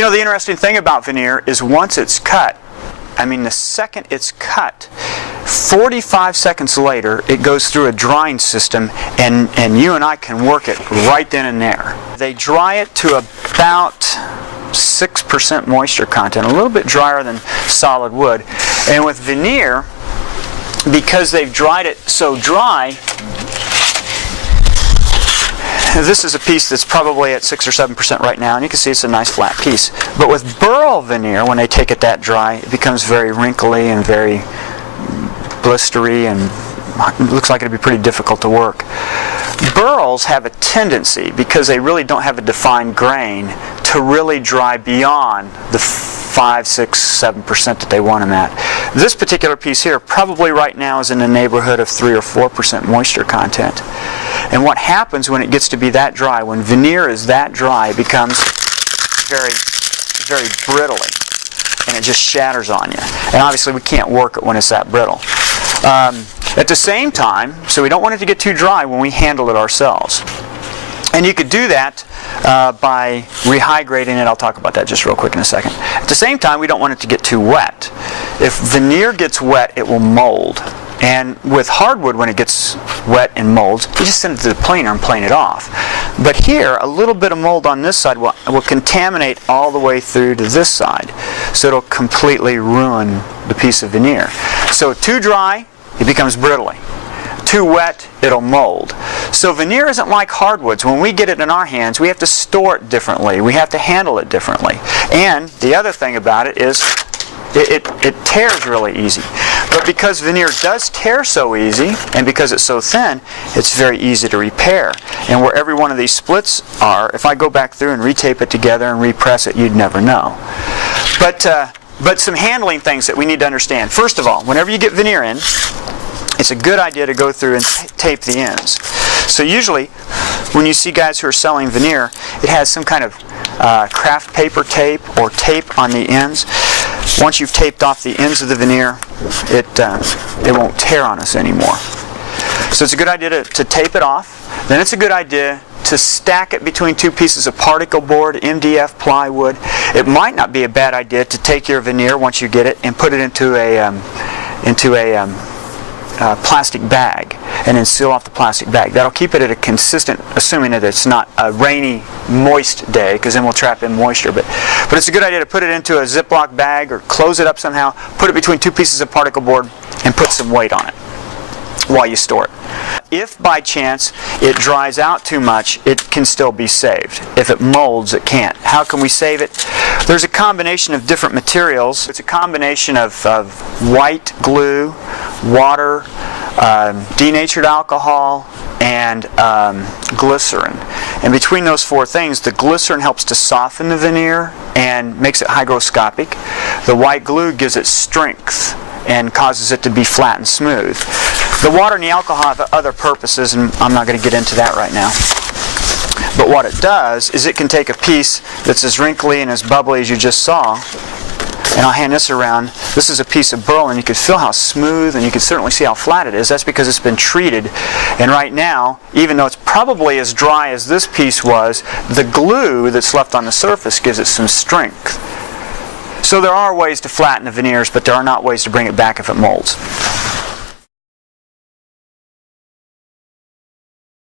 You know, the interesting thing about veneer is once it's cut, I mean the second it's cut, 45 seconds later it goes through a drying system, and you and I can work it right then and there. They dry it to about 6% moisture content, a little bit drier than solid wood. And with veneer, because they've dried it so dry, this is a piece that's probably at 6 or 7% right now, and you can see it's a nice flat piece. But with burl veneer, when they take it that dry, it becomes very wrinkly and very blistery, and it looks like it'd be pretty difficult to work. Burls have a tendency, because they really don't have a defined grain, to really dry beyond the 5, 6, 7% that they want them at. This particular piece here probably right now is in the neighborhood of 3 or 4% moisture content. And what happens when it gets to be that dry, when veneer is that dry, it becomes very, very brittle, and it just shatters on you. And obviously we can't work it when it's that brittle. At the same time, so we don't want it to get too dry when we handle it ourselves. And you could do that by rehydrating it. I'll talk about that just real quick in a second. At the same time, we don't want it to get too wet. If veneer gets wet, it will mold. And with hardwood, when it gets wet and molds, you just send it to the planer and plane it off. But here, a little bit of mold on this side will contaminate all the way through to this side. So it'll completely ruin the piece of veneer. So too dry, it becomes brittly. Too wet, it'll mold. So veneer isn't like hardwoods. When we get it in our hands, we have to store it differently. We have to handle it differently. And the other thing about it is it tears really easy. But because veneer does tear so easy, and because it's so thin, it's very easy to repair. And where every one of these splits are, if I go back through and retape it together and repress it, you'd never know. But some handling things that we need to understand. First of all, whenever you get veneer in, it's a good idea to go through and tape the ends. So usually, when you see guys who are selling veneer, it has some kind of craft paper tape or tape on the ends. Once you've taped off the ends of the veneer, it won't tear on us anymore. So it's a good idea to tape it off. Then it's a good idea to stack it between two pieces of particle board, MDF plywood. It might not be a bad idea to take your veneer once you get it and put it into a plastic bag, and then seal off the plastic bag. That'll keep it at a consistent, assuming that it's not a rainy, moist day, because then we'll trap in moisture. But it's a good idea to put it into a Ziploc bag or close it up somehow, put it between two pieces of particle board, and put some weight on it while you store it. If by chance it dries out too much, it can still be saved. If it molds, it can't. How can we save it? There's a combination of different materials. It's a combination of white glue, water, denatured alcohol, and glycerin. And between those four things, the glycerin helps to soften the veneer and makes it hygroscopic. The white glue gives it strength and causes it to be flat and smooth. The water and the alcohol have other purposes, and I'm not going to get into that right now. But what it does is it can take a piece that's as wrinkly and as bubbly as you just saw, and I'll hand this around. This is a piece of burl, and you can feel how smooth, and you can certainly see how flat it is. That's because it's been treated. And right now, even though it's probably as dry as this piece was, the glue that's left on the surface gives it some strength. So there are ways to flatten the veneers, but there are not ways to bring it back if it molds.